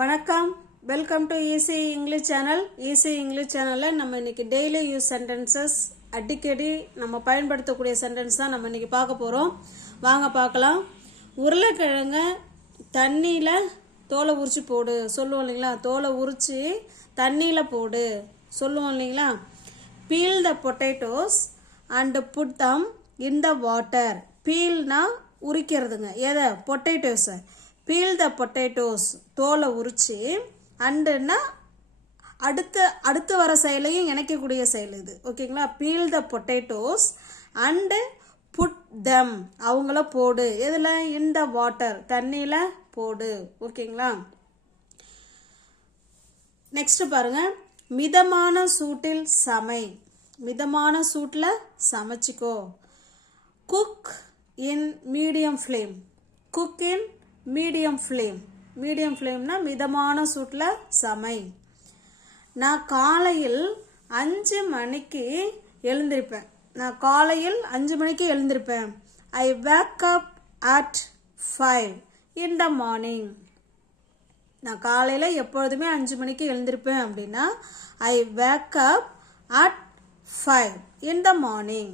வணக்கம், welcome to easy English channel. Easy English சேனலில் நம்ம இன்னைக்கு டெய்லி யூஸ் சென்டென்சஸ், அடிக்கடி நம்ம பயன்படுத்தக்கூடிய சென்டென்ஸ் தான் நம்ம இன்னைக்கு பார்க்க போகிறோம். வாங்க பார்க்கலாம். உருளைக்கிழங்க தண்ணியில் தோலை உரிச்சு போடு சொல்லுவோம் இல்லைங்களா? தோலை உரிச்சு தண்ணியில் போடு சொல்லுவோம் இல்லைங்களா? Peel the potatoes and put them in the water. பீல்னா உரிக்கிறதுங்க. எதை? பொட்டேட்டோஸை. பீல் த பொட்டேட்டோஸ் தோலை உரிச்சு, அண்டுன்னா அடுத்து வர செயலையும் இணைக்கக்கூடிய செயல் இது. ஓகேங்களா? Peel the potatoes and put them அவங்கள போடு. எதில்? இன் த வாட்டர் தண்ணியில் போடு. ஓகேங்களா? நெக்ஸ்ட் பாருங்க. மிதமான சூட்டில் சமை. மிதமான சூட்டில் சமைச்சிக்கோ. Cook in medium flame. Cook in medium flame. Medium ஃப்ளேம்னா மிதமான சூட்டில் சமை. நான் காலையில் 5 மணிக்கு எழுந்திருப்பேன். நான் காலையில் 5 மணிக்கு எழுந்திருப்பேன். I wake up at 5 in the morning. நான் காலையில் எப்பொழுதுமே 5 மணிக்கு எழுந்திருப்பேன் அப்படின்னா ஐ wake up at 5 in the morning.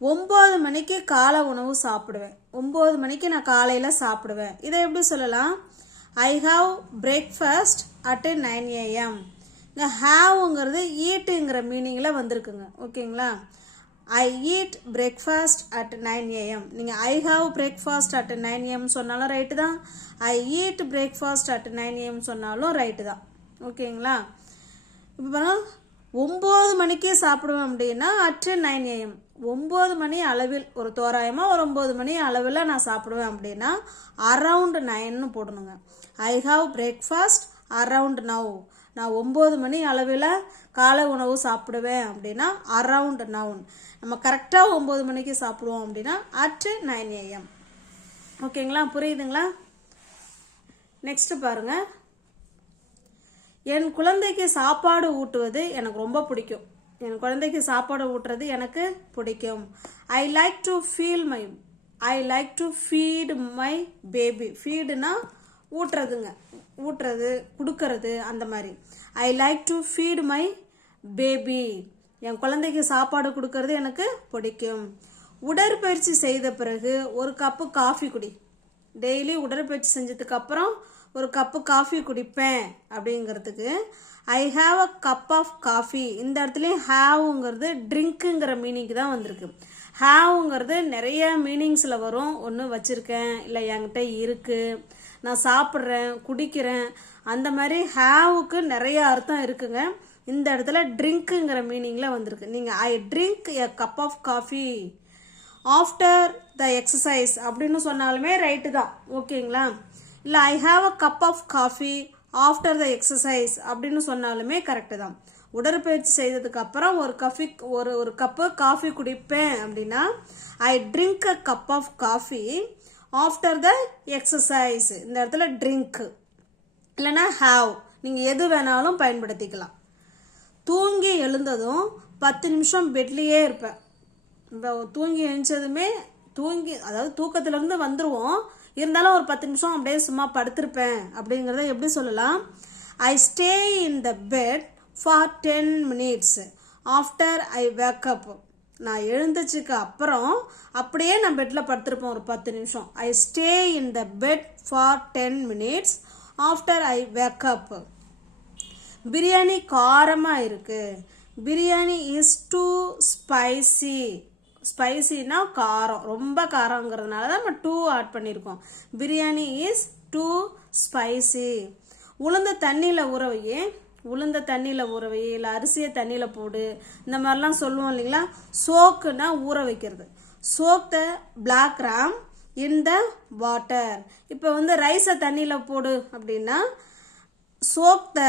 9 மணிக்கு காலை உணவு சாப்பிடுவேன். 9 மணிக்கு நான் காலையில் சாப்பிடுவேன். இதை எப்படி சொல்லலாம்? I have breakfast at 9 AM. இங்கே ஹாவ்ங்கிறது ஈட்டுங்கிற மீனிங்கில் வந்திருக்குங்க. ஓகேங்களா? I eat breakfast at 9 AM. நீங்கள் I have breakfast at 9 AM சொன்னாலும் ரைட்டு தான். I eat breakfast at 9 AM சொன்னாலும் ரைட்டு தான். ஓகேங்களா? இப்போ 9 மணிக்கே சாப்பிடுவேன் அப்படின்னா அட் 9 AM. 9 மணி அளவில், ஒரு தோராயமாக ஒரு 9 மணி அளவில் நான் சாப்பிடுவேன் அப்படின்னா அரவுண்ட் 9ன்னு போடணுங்க. I have breakfast around now. நான் 9 மணி அளவில் காலை உணவு சாப்பிடுவேன் அப்படின்னா அரவுண்ட் நவுன். நம்ம கரெக்டாக 9 மணிக்கு சாப்பிடுவோம் அப்படின்னா அட் 9 AM. ஓகேங்களா? புரியுதுங்களா? நெக்ஸ்ட் பாருங்க. என் குழந்தைக்கு சாப்பாடு ஊட்டுவது எனக்கு ரொம்ப பிடிக்கும். என் குழந்தைக்கு சாப்பாடு ஊட்டுறது எனக்கு பிடிக்கும். I like to feed my baby. ஃபீடுனா ஊட்டுறதுங்க. ஊட்டுறது, கொடுக்கறது, அந்த மாதிரி. I like to feed my baby. என் குழந்தைக்கு சாப்பாடு கொடுக்கறது எனக்கு பிடிக்கும். உடற்பயிற்சி செய்த பிறகு ஒரு கப்பு காஃபி குடி. டெய்லி உடற்பயிற்சி செஞ்சதுக்கு அப்புறம் ஒரு கப்பு காஃபி குடிப்பேன் அப்படிங்கிறதுக்கு I have a cup of coffee. இந்த இடத்துலையும் ஹாவ்ங்கிறது ட்ரிங்க்குங்கிற மீனிங்க்கு தான் வந்திருக்கு. ஹாவ்ங்கிறது நிறைய மீனிங்ஸில் வரும். ஒன்று வச்சுருக்கேன், இல்லை என்கிட்ட இருக்குது, நான் சாப்பிட்றேன், குடிக்கிறேன், அந்த மாதிரி ஹாவுக்கு நிறைய அர்த்தம் இருக்குங்க. இந்த இடத்துல ட்ரிங்க்குங்கிற மீனிங்கில் வந்திருக்கு. நீங்கள் I drink a cup of coffee after the exercise அப்படின்னு சொன்னாலுமே ரைட்டு தான். ஓகேங்களா? இல்லை I have a cup of coffee after the exercise அப்படின்னு சொன்னாலுமே கரெக்டு தான். உடற்பயிற்சி செய்ததுக்கு அப்புறம் ஒரு கப்பு காஃபி குடிப்பேன் அப்படின்னா I drink a cup of coffee after the exercise. இந்த இடத்துல ட்ரிங்க் இல்லைன்னா ஹாவ், நீங்கள் எது வேணாலும் பயன்படுத்திக்கலாம். தூங்கி எழுந்ததும் 10 நிமிஷம் பெட்லேயே இருப்பேன். இப்போ தூங்கி எழுந்ததுமே அதாவது தூக்கத்திலேருந்து வந்துடுவோம், இருந்தாலும் ஒரு 10 நிமிஷம் அப்படியே சும்மா படுத்திருப்பேன் அப்படிங்கிறத எப்படி சொல்லலாம்? I stay in the bed for 10 minutes after I wake up. நான் எழுந்துச்சுக்கு அப்புறம் அப்படியே நான் பெட்டில் படுத்திருப்பேன் ஒரு 10 நிமிஷம். I stay in the bed for 10 minutes after I wake up. Biryani காரமாக இருக்குது. Biryani is too spicy. ஸ்பைசினா காரம், ரொம்ப காரங்கிறதுனால தான் நம்ம டூ ஆட் பண்ணியிருக்கோம். Biryani is too spicy. உளுந்த தண்ணியில் ஊறவை, இல்லை அரிசியை தண்ணியில் போடு, இந்த மாதிரிலாம் சொல்லுவோம் இல்லைங்களா? சோக்குனா ஊற வைக்கிறது. Soak the black gram in the water. இப்போ ரைஸை தண்ணியில் போடு அப்படின்னா soak the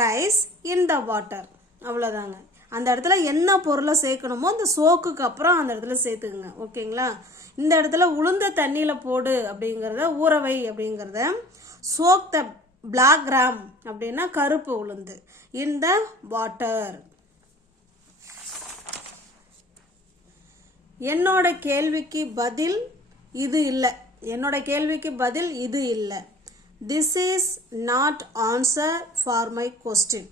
rice in the water. அவ்வளோதாங்க. அந்த இடத்துல என்ன பொருளை சேர்க்கணுமோ அந்த சோக்குக்கு அப்புறம் அந்த இடத்துல சேர்த்துக்குங்க. ஓகேங்களா? இந்த இடத்துல உளுந்த தண்ணியில் போடு அப்படிங்கிறத, ஊறவை அப்படிங்கிறத, சோக் த பிளாக் கிராம் அப்படின்னா கருப்பு உளுந்து, இன் த வாட்டர். என்னோட கேள்விக்கு பதில் இது இல்லை. This is not answer for my question.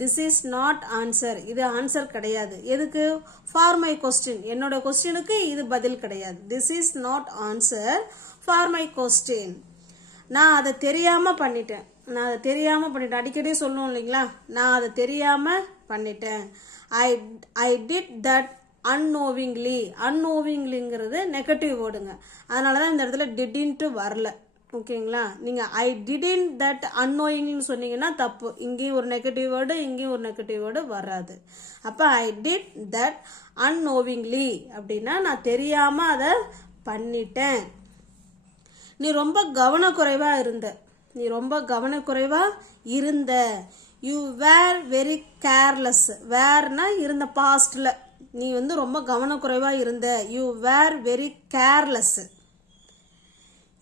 This is not answer, இது ஆன்சர் கிடையாது. எதுக்கு? ஃபார் மை கொஸ்டின், என்னோட கொஸ்டினுக்கு இது பதில் கிடையாது. This is not answer for my question. நான் அதை தெரியாமல் பண்ணிட்டேன். அடிக்கடி சொல்லுவோம் இல்லைங்களா, நான் அதை தெரியாமல் பண்ணிட்டேன். I did that unknowingly. unknowinglyங்கிறது நெகட்டிவ் வேர்டுங்க, அதனால தான் இந்த இடத்துல டிடின்ட்டு வரல. ஓகேங்களா? நீங்கள் ஐ டிடின் தட் unknowingly சொன்னீங்கன்னா தப்பு. இங்கேயும் ஒரு நெகட்டிவ் வேர்டு, இங்கேயும் ஒரு நெகட்டிவ் வேர்டு வராது. அப்போ ஐ டிட் தட் unknowingly அப்படின்னா நான் தெரியாமல் அதை பண்ணிட்டேன். நீ ரொம்ப கவனக்குறைவாக இருந்த. You were very careless. வேர்னா இருந்த பாஸ்டில், நீ வந்து ரொம்ப கவனக்குறைவாக இருந்த. You were very careless.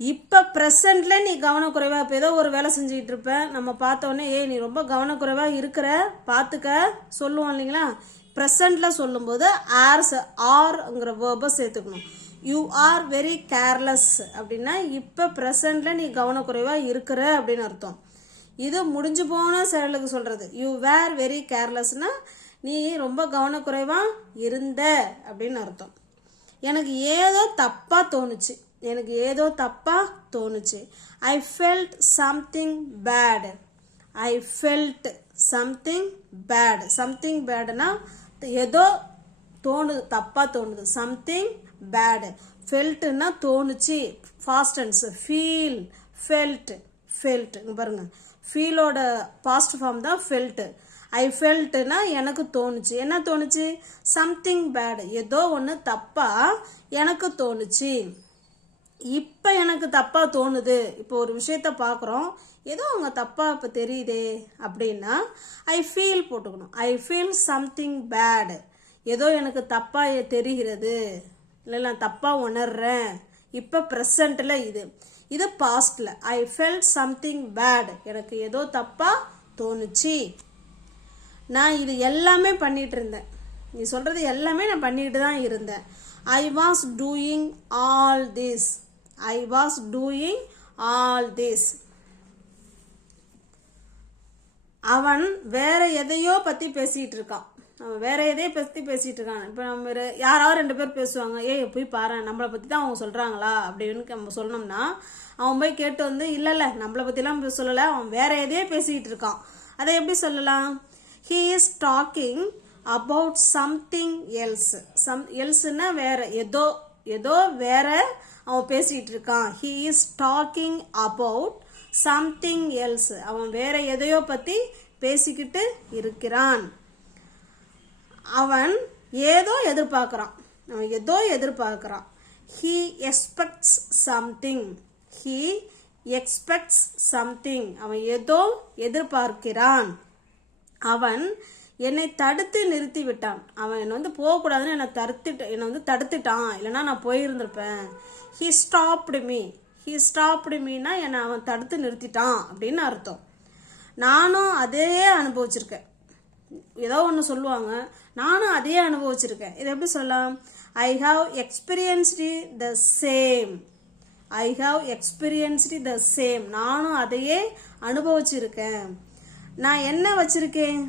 இப்போ ப்ரெசண்டில் நீ கவனக்குறைவாக, இப்போ ஏதோ ஒரு வேலை செஞ்சுக்கிட்டு இருப்ப, நம்ம பார்த்தோன்னே நீ ரொம்ப கவனக்குறைவாக இருக்கிற பார்த்துக்க சொல்லுவோம் இல்லைங்களா. ப்ரெசண்டில் சொல்லும்போது ஆர்ங்கிற வேர்பை சேர்த்துக்கணும். யூ ஆர் வெரி கேர்லெஸ் அப்படின்னா இப்போ ப்ரெசண்டில் நீ கவனக்குறைவாக இருக்கிற அப்படின்னு அர்த்தம். இது முடிஞ்சு போன செயலுக்கு சொல்கிறது. யூ வேர் வெரி கேர்லெஸ்னால் நீ ரொம்ப கவனக்குறைவாக இருந்த அப்படின்னு அர்த்தம். எனக்கு ஏதோ தப்பாக தோணுச்சு. I felt something bad. Something பேடுனா ஏதோ தப்பாக தோணுது. Something bad. ஃபெல்ட்னா தோணுச்சு, ஃபாஸ்ட் டென்ஸ். ஃபெல்ட் பாருங்க, ஃபீலோட பாஸ்ட் ஃபார்ம் தான் ஃபெல்ட். ஐ ஃபெல்ட்னா எனக்கு தோணுச்சு. என்ன தோணுச்சு? சம்திங் பேட், ஏதோ ஒன்று தப்பாக எனக்கு தோணுச்சு. இப்போ எனக்கு தப்பாக தோணுது. இப்போ ஒரு விஷயத்த பார்க்குறோம், ஏதோ அவங்க தப்பாக இப்போ தெரியுதே அப்படின்னா ஐ ஃபீல் போட்டுக்கணும். ஐ ஃபீல் சம்திங் பேட், ஏதோ எனக்கு தப்பாக தெரிகிறது, இல்லை நான் தப்பாக உணர்றேன். இப்போ ப்ரெசண்ட்டில் இது பாஸ்டில். ஐ ஃபெல்ட் சம்திங் பேட், எனக்கு ஏதோ தப்பாக தோணுச்சு. நான் இது எல்லாமே பண்ணிகிட்டு இருந்தேன். நீ சொல்கிறது எல்லாமே நான் பண்ணிக்கிட்டு தான் இருந்தேன். I was doing all this. அவன் வேற எதையோ பற்றி பேசிகிட்டு இருக்கான். இப்போ நம்ம யாராவது 2 பேர் பேசுவாங்க, போய் பாரு நம்மளை பற்றி தான் அவங்க சொல்கிறாங்களா அப்படின்னு நம்ம சொன்னோம்னா, அவன் போய் கேட்டு வந்து இல்லை நம்மளை பற்றிலாம் சொல்லலை, அவன் வேற எதையோ பேசிக்கிட்டு இருக்கான். அதை எப்படி சொல்லலாம்? he is talking about something else. எல்ஸ்னா வேற ஏதோ வேற அவன் பேசிட்டு இருக்கான். he is talking about something else. அவன் வேற எதையோ பத்தி பேசிக்கிட்டு இருக்கிறான். அவன் ஏதோ எதிர்பார்க்கிறான். he expects something. அவன் ஏதோ எதிர்பார்க்கிறான். அவன் என்னை தடுத்து நிறுத்தி விட்டான். அவன் என்னை வந்து போகக்கூடாதுன்னு என்னை வந்து தடுத்துட்டான், இல்லைன்னா நான் போயிருந்திருப்பேன். he stopped meனா என்னை அவன் தடுத்து நிறுத்திட்டான் அப்படின்னு அர்த்தம். நானும் அதே அனுபவிச்சிருக்கேன். ஏதோ ஒன்று சொல்லுவாங்க, நானும் அதே அனுபவிச்சிருக்கேன். இதை எப்படி சொல்லலாம்? I have experienced the same. நானும் அதையே அனுபவிச்சிருக்கேன். நான் என்ன வச்சிருக்கேன்?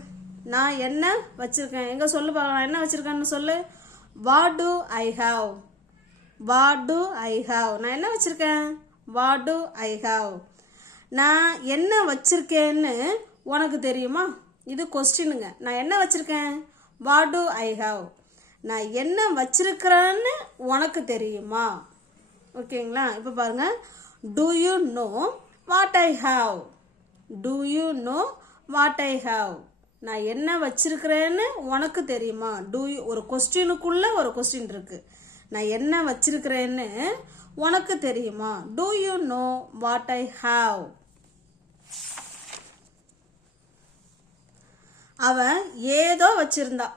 எங்க சொல்லு பார்க்கலாம். நான் என்ன வச்சிருக்கேன்னு சொல்லு. What to I have. நான் என்ன வச்சிருக்கேன்? What to I have. நான் என்ன வச்சிருக்கேன்னு உனக்கு தெரியுமா? இது கொஸ்டினுங்க. நான் என்ன வச்சிருக்கேன்? What to I have. நான் என்ன வச்சிருக்கிறேன்னு உனக்கு தெரியுமா? ஓகேங்களா? இப்போ பாருங்க, to you know what I have. நான் என்ன வச்சிருக்கிறேன்னு உனக்கு தெரியுமா? ஒரு கொஸ்டினுக்குள்ள ஒரு கொஸ்டின் இருக்கு. நான் என்ன வச்சிருக்கிறேன்னு உனக்கு தெரியுமா? To you know what I have. அவன் ஏதோ வச்சிருந்தா.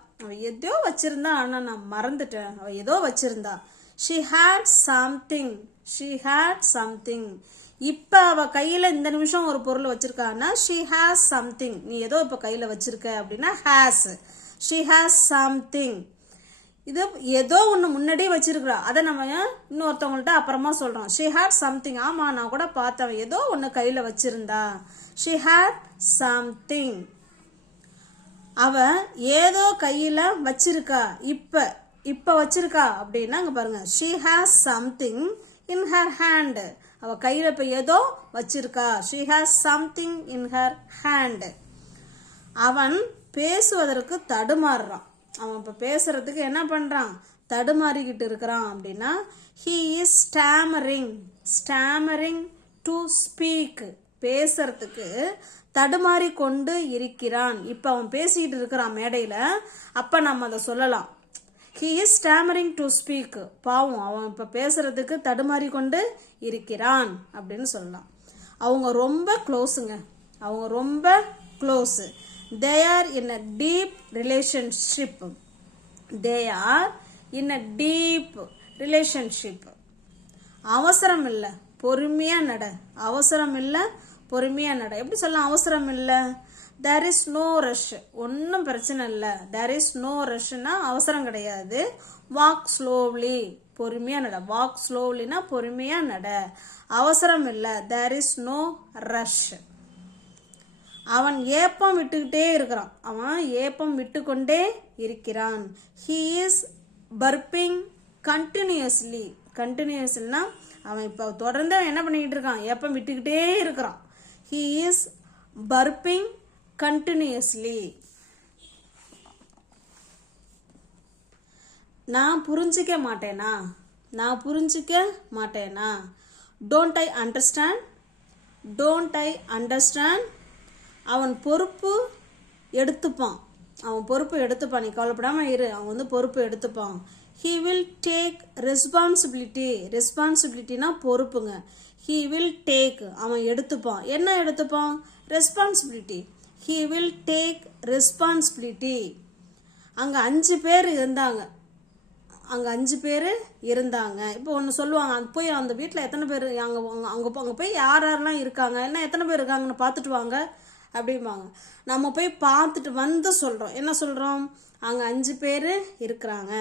ஆனா நான் மறந்துட்டேன். அவ ஏதோ வச்சிருந்தா. she had something. இப்போ அவள் கையில் இந்த நிமிஷம் ஒரு பொருள் வச்சிருக்கான்னா she has something. நீ ஏதோ இப்போ கையில் வச்சிருக்க அப்படின்னா she has something. இது ஏதோ ஒன்று முன்னாடியே வச்சிருக்கிறா, அதை நம்ம இன்னொருத்தவங்கள்ட்ட அப்புறமா சொல்கிறோம். She had something. ஆமாம், நான் கூட பார்த்தவன் ஏதோ ஒன்று கையில் வச்சிருந்தா. She had something. அவ ஏதோ கையில் வச்சிருக்கா, இப்போ வச்சிருக்கா அப்படின்னா அங்கே பாருங்க, she has something in her hand. அவள் கையில் இப்போ ஏதோ வச்சிருக்கா. She has something in her hand. அவன் பேசுவதற்கு தடுமாறுறான். அவன் இப்போ பேசுறதுக்கு என்ன பண்ணுறான், தடுமாறிக்கிட்டு இருக்கிறான் அப்படின்னா he is stammering. Stammering to speak. பேசுறதுக்கு தடுமாறி கொண்டு இருக்கிறான். இப்போ அவன் பேசிக்கிட்டு இருக்கிறான் மேடையில், அப்போ நம்ம அதை சொல்லலாம். He is stammering to speak. பாவம், அவன் இப்போ பேசுறதுக்கு தடுமாறி கொண்டு இருக்கிறான் அப்படின்னு சொல்லலாம். அவங்க ரொம்ப க்ளோஸுங்க. அவங்க ரொம்ப close. They are in a deep relationship. They are in a deep relationship. அவசரம் இல்லை, பொறுமையா நட. அவசரம் இல்லை, பொறுமையா நட. எப்படி சொல்லலாம் அவசரம் இல்லை? There is no rush. ஒன்றும் பிரச்சனை இல்லை. There is no rushனா அவசரம் கிடையாது. Walk slowly. பொறுமையா நட. Walk slowlyனா பொறுமையா நட. அவசரம் இல்லை. There is no rush. அவன் ஏப்பம் விட்டுக்கிட்டே இருக்கிறான். அவன் ஏப்பம் விட்டுக்கொண்டே இருக்கிறான். He is burping continuously. கண்டினியூஸ்லினா அவன் இப்போ தொடர்ந்து என்ன பண்ணிக்கிட்டு இருக்கான், ஏப்பம் விட்டுக்கிட்டே இருக்கிறான். He is burping continuously. நான் புரிஞ்சிக்க மாட்டேனா? நான் புரிஞ்சிக்க மாட்டேனா? Don't I understand. Don't I understand. அவன் பொறுப்பு எடுத்துப்பான். அவன் பொறுப்பு எடுத்துப்பான். நீ கவலைப்படாமல் இரு, அவன் பொறுப்பு எடுத்துப்பான். He will take responsibility. ரெஸ்பான்சிபிலிட்டினா பொறுப்புங்க. He will take. அவன் எடுத்துப்பான். என்ன எடுத்துப்பான்? Responsibility. He will take responsibility. அங்கே 5 பேர் இருந்தாங்க. அங்கே 5 பேர் இருந்தாங்க. இப்போ ஒன்று சொல்லுவாங்க, போய் அந்த வீட்டில் எத்தனை பேர், அங்கே போய் யார் யாரெல்லாம் இருக்காங்க, என்ன எத்தனை பேர் இருக்காங்கன்னு பார்த்துட்டு வாங்க அப்படிம்பாங்க. நம்ம போய் பார்த்துட்டு வந்து சொல்கிறோம். என்ன சொல்கிறோம்? அங்கே 5 பேர் இருக்கிறாங்க.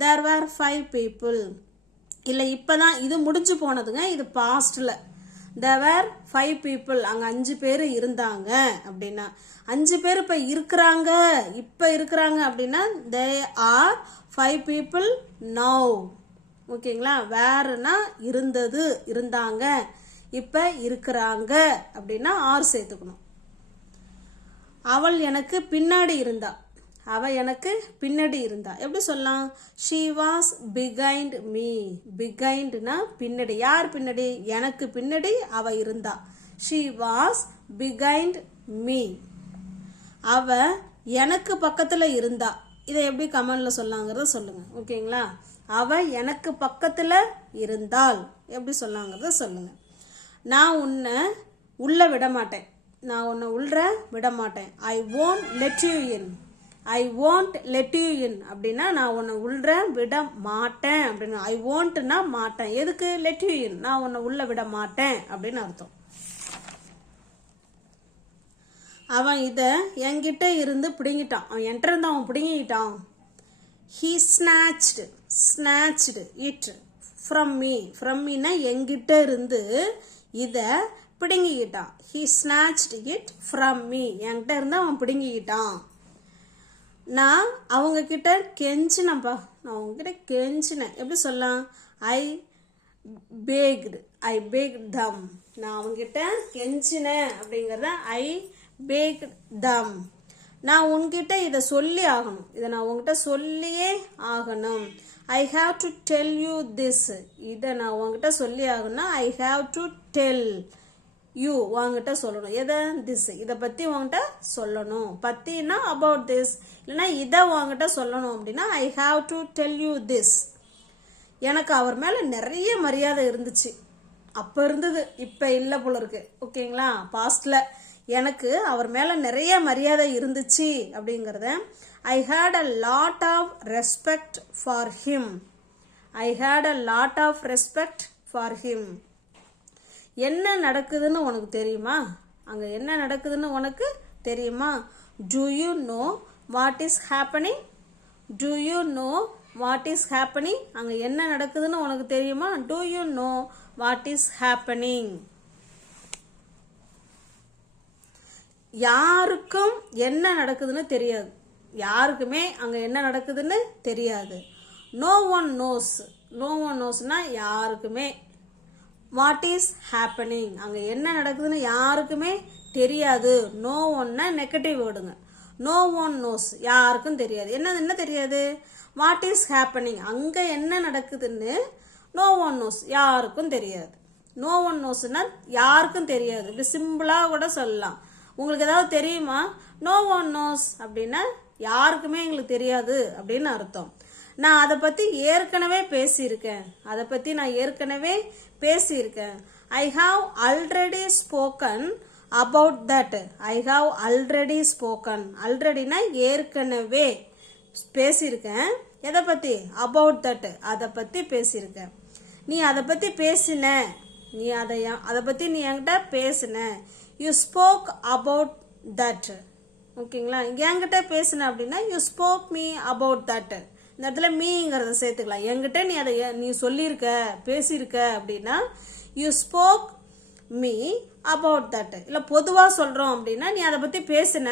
தேர் வேர் 5 people. இல்லை, இப்போ தான் இது முடிஞ்சு போனதுங்க, இது பாஸ்டில். தேர் வேர் 5 people. அங்கே 5 பேர் இருந்தாங்க அப்படின்னா 5 பேர் இப்போ இருக்கிறாங்க. இப்போ இருக்கிறாங்க அப்படின்னா தே ஆர் 5 people now. ஓகேங்களா? வேறுனா இருந்தது, இருந்தாங்க. இப்போ இருக்கிறாங்க அப்படின்னா ஆர் சேர்த்துக்கணும். அவள் எனக்கு பின்னாடி இருந்தா. அவள் எனக்கு பின்னாடி இருந்தா. எப்படி சொல்லலாம்? She was behind me. பிகைண்ட்னா பின்னாடி. யார் பின்னாடி? எனக்கு பின்னாடி அவள் இருந்தா. She was behind me. அவ எனக்கு பக்கத்தில் இருந்தா. இதை எப்படி கமெண்ட்ல சொல்லாங்கிறத சொல்லுங்க. ஓகேங்களா? அவ எனக்கு பக்கத்தில் இருந்தால் எப்படி சொல்லாங்கிறத சொல்லுங்க. நான் உன்னை உள்ள விட மாட்டேன். நான் உன்னை உள்ள விட மாட்டேன். ஐ won't let you in. I won't let you in அப்படின்னா நான் உன்னை உள்ள விட மாட்டேன் அப்படின்னு. ஐ won'tனா மாட்டேன். எதுக்கு? let you in. நான் உன்னை உள்ள விட மாட்டேன் அப்படின்னு அர்த்தம். அவன் இதை என்கிட்ட இருந்து பிடுங்கிட்டான். அவன் என்கிட்ட இருந்து அவன் பிடுங்கிட்டான். he snatched it from me. from meனா என்கிட்ட இருந்து இதை பிடுங்கிக்கிட்டான். he snatched it from me. என்கிட்ட இருந்து அவன் பிடுங்கிக்கிட்டான். நான் அவங்க கிட்ட கெஞ்சினப்பா. நான் அவங்ககிட்ட கெஞ்சினேன். எப்படி சொல்லலாம்? ஐ begged them. நான் அவங்ககிட்ட கெஞ்சினேன் அப்படிங்கிறத ஐ begged them. நான் உன்கிட்ட இதை சொல்லி ஆகணும். இதை நான் உங்ககிட்ட சொல்லியே ஆகணும். I have to tell you this. இதை நான் உங்ககிட்ட சொல்லி ஆகணும்னா I have to tell you. உங்ககிட்ட சொல்லணும். எதை? திஸ். இதை பற்றி உங்ககிட்ட சொல்லணும். பற்றினா அபவுட் திஸ். இல்லைன்னா இதை உங்ககிட்ட சொல்லணும் அப்படின்னா I have to tell you this. எனக்கு அவர் மேலே நிறைய மரியாதை இருந்துச்சு. அப்போ இருந்தது, இப்போ இல்லை போல இருக்கு. ஓகேங்களா? பாஸ்டில் எனக்கு அவர் மேலே நிறைய மரியாதை இருந்துச்சு அப்படிங்கிறத I had a lot of respect for him. I had a lot of respect for him. என்ன நடக்குதுன்னு உனக்கு தெரியுமா? அங்கே என்ன நடக்குதுன்னு உனக்கு தெரியுமா? Do you know what is happening? Do you know what is happening, அங்கே என்ன நடக்குதுன்னு உனக்கு தெரியுமா? Do you know what is happening? யாருக்கும் என்ன நடக்குதுன்னு தெரியாது, யாருக்குமே அங்கே என்ன நடக்குதுன்னு தெரியாது. No one knows, no one நோஸ்னா யாருக்குமே. வாட் இஸ் ஹேப்பனிங், அங்கே என்ன நடக்குதுன்னு யாருக்குமே தெரியாது. நோ ஒன்னா நெகட்டிவ் வேர்டுங்க. நோ ஒன் நோஸ், யாருக்கும் தெரியாது. என்ன தெரியாது? வாட் இஸ் ஹேப்பனிங், அங்கே என்ன நடக்குதுன்னு நோ ஒன் நோஸ், யாருக்கும் தெரியாது. நோ ஒன் நோஸ்னா யாருக்கும் தெரியாது. இப்படி சிம்பிளாக கூட சொல்லலாம். உங்களுக்கு ஏதாவது தெரியுமா? நோ ஒன் நோஸ் அப்படின்னா யாருக்குமே எங்களுக்கு தெரியாது அப்படின்னு அர்த்தம். நான் அதை பற்றி ஏற்கனவே பேசியிருக்கேன், I have already spoken about that. I have already spoken, ஆல்ரெடினா ஏற்கனவே பேசியிருக்கேன். எதை பற்றி? அபவுட் தட், அதை பற்றி பேசியிருக்கேன். நீ அதை பற்றி பேசின, நீ அதை பற்றி நீ என்கிட்ட பேசின. You spoke about that. ஓகேங்களா? என்கிட்ட பேசின அப்படின்னா you spoke me about that. இந்த இடத்துல மீங்கிறத சேர்த்துக்கலாம். என்கிட்ட நீ அதை நீ சொல்லியிருக்க, பேசியிருக்க அப்படின்னா you spoke me about that. இல்லை பொதுவாக சொல்கிறோம் அப்படின்னா நீ அதை பற்றி பேசின,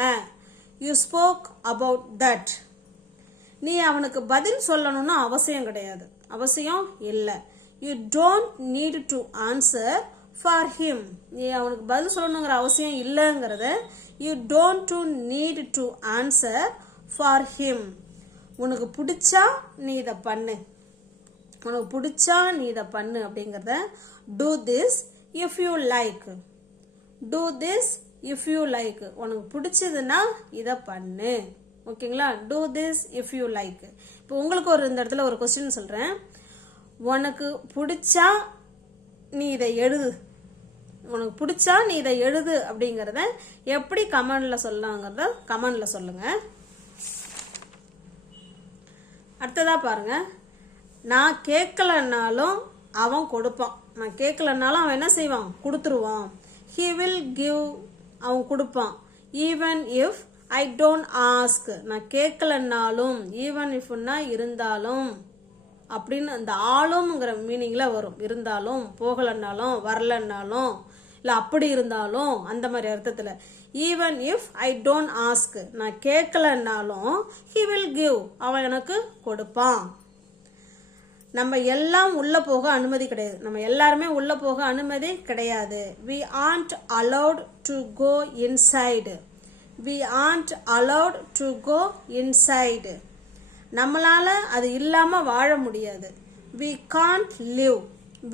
யூ ஸ்போக் அபவுட் தட். நீ அவனுக்கு பதில் சொல்லணும்னு அவசியம் கிடையாது, அவசியம் இல்லை. You don't need to answer for him, நீ அவனுக்கு பதில் சொல்லணுங்கிற அவசியம் இல்லைங்கிறத you don't need to answer for him. உனக்கு பிடிச்சா நீ இதை பண்ணு, உனக்கு பிடிச்சா நீ இதை பண்ணு அப்படிங்கிறத do this if you like, do this if you like. உனக்கு பிடிச்சதுன்னா இதை பண்ணு. ஓகேங்களா? Do this if you like. இப்போ உங்களுக்கு இந்த இடத்துல ஒரு கொஸ்டின் சொல்கிறேன். உனக்கு பிடிச்சா நீ இதை எழுது, உனக்கு பிடிச்சா நீ இதை எழுது அப்படிங்கிறத எப்படி கமெண்ட்ல சொல்லலாங்கிறத கமெண்ட்ல சொல்லுங்க. அடுத்ததா பாருங்க. நான் கேட்கலன்னாலும் அவன் கொடுப்பான், நான் கேட்கலன்னாலும் அவன் என்ன செய்வான்? கொடுத்துருவான். he will give, அவன் கொடுப்பான். even if I don't ask, நான் கேட்கலன்னாலும், even ifனா இருந்தாலும் அப்படின்னு அந்த ஆளும்ங்கிற மீனிங்கில் வரும். இருந்தாலும், போகலன்னாலும், வரலன்னாலும், இல்லை அப்படி இருந்தாலும், அந்த மாதிரி அர்த்தத்தில். Even if I don't ask, நான் கேட்கலன்னாலும் ஹி வில் கிவ், அவன் எனக்கு கொடுப்பான். நம்ம எல்லாம் உள்ளே போக அனுமதி கிடையாது, நம்ம எல்லாருமே உள்ளே போக அனுமதி கிடையாது. we aren't allowed to go inside, we aren't allowed to go inside. நம்மளால அது இல்லாம வாழ முடியாது. we can't live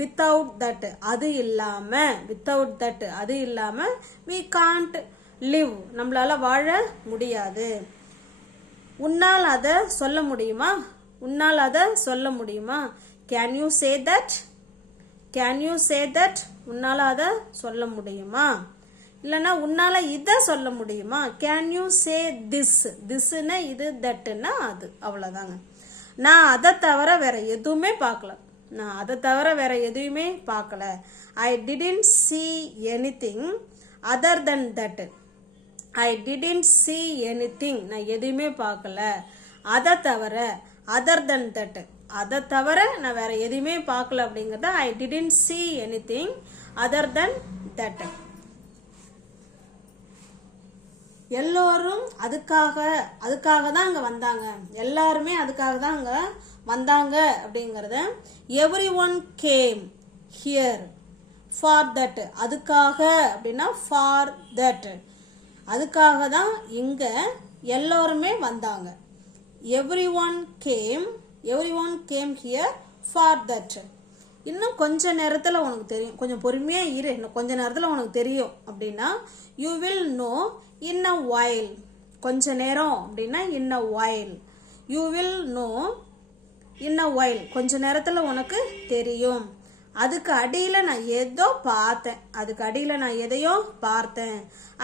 without that, அது இல்லாம, without that, அது இல்லாம we can't live, நம்மளால வாழ முடியாது. உன்னால் அதை சொல்ல முடியுமா? உன்னால் அதை சொல்ல முடியுமா? can you say that, can you say that, உன்னால் அதை சொல்ல முடியுமா? இல்லைன்னா உன்னால் இதை சொல்ல முடியுமா? Can you say this, Thisna இது, தட்டுன்னா அது, அவ்வளோதாங்க. நான் அதை தவிர வேற எதுவுமே பார்க்கல, நான் அதை தவிர வேற எதுவுமே பார்க்கல. I didn't see anything other than that, I didn't see anything, நான் எதுவுமே பார்க்கல. அதை தவிர, other than that, அதை தவிர நான் வேற எதுவுமே பார்க்கல அப்படிங்கிறத I didn't see anything other than that. எல்லோரும் அதுக்காக தான் அங்கே வந்தாங்க, எல்லாருமே அதுக்காக தான் அங்கே வந்தாங்க அப்படிங்கிறத every one game here for that, அதுக்காக அப்படின்னா ஃபார் தட், அதுக்காக தான் இங்கே எல்லோருமே வந்தாங்க. Every one game here for that. இன்னும் கொஞ்ச நேரத்தில் உனக்கு தெரியும், கொஞ்சம் பொறுமையாக இரு, இன்னும் கொஞ்ச நேரத்தில் உனக்கு தெரியும் அப்படின்னா you will know in a while, கொஞ்ச நேரம் அப்படின்னா in a while. You will know in a while, கொஞ்ச நேரத்தில் உனக்கு தெரியும். அதுக்கு அடியில் நான் ஏதோ பார்த்தேன், அதுக்கு அடியில் நான் எதையோ பார்த்தேன்.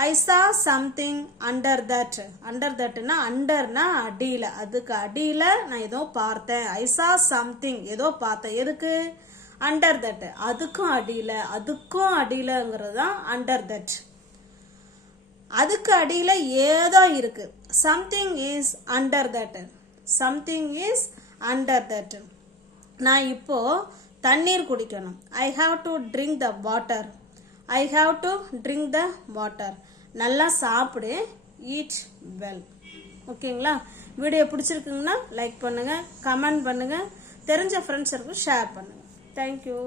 ஐ சா சம்திங் அண்டர் தட், அண்டர் தட்னா அண்டர்னா அடியில், அதுக்கு அடியில் நான் ஏதோ பார்த்தேன். ஐ சா சம்திங், ஏதோ பார்த்தேன். எதுக்கு? அண்டர் தட், அதுக்கும் அடியிலங்கிறது தான் அண்டர் தட். அதுக்கு அடியில் ஏதோ இருக்கு. Something is under that, something is under that. நான் இப்போ தண்ணீர் குடிக்கணும். I have to drink the water. I have to drink the water. நல்லா சாப்பிடு. Eat well. ஓகேங்களா? வீடியோ பிடிச்சிருக்குங்கன்னா லைக் பண்ணுங்கள், கமெண்ட் பண்ணுங்கள், தெரிஞ்ச ஃப்ரெண்ட்ஸுக்கு ஷேர் பண்ணுங்கள். தேங்க்யூ.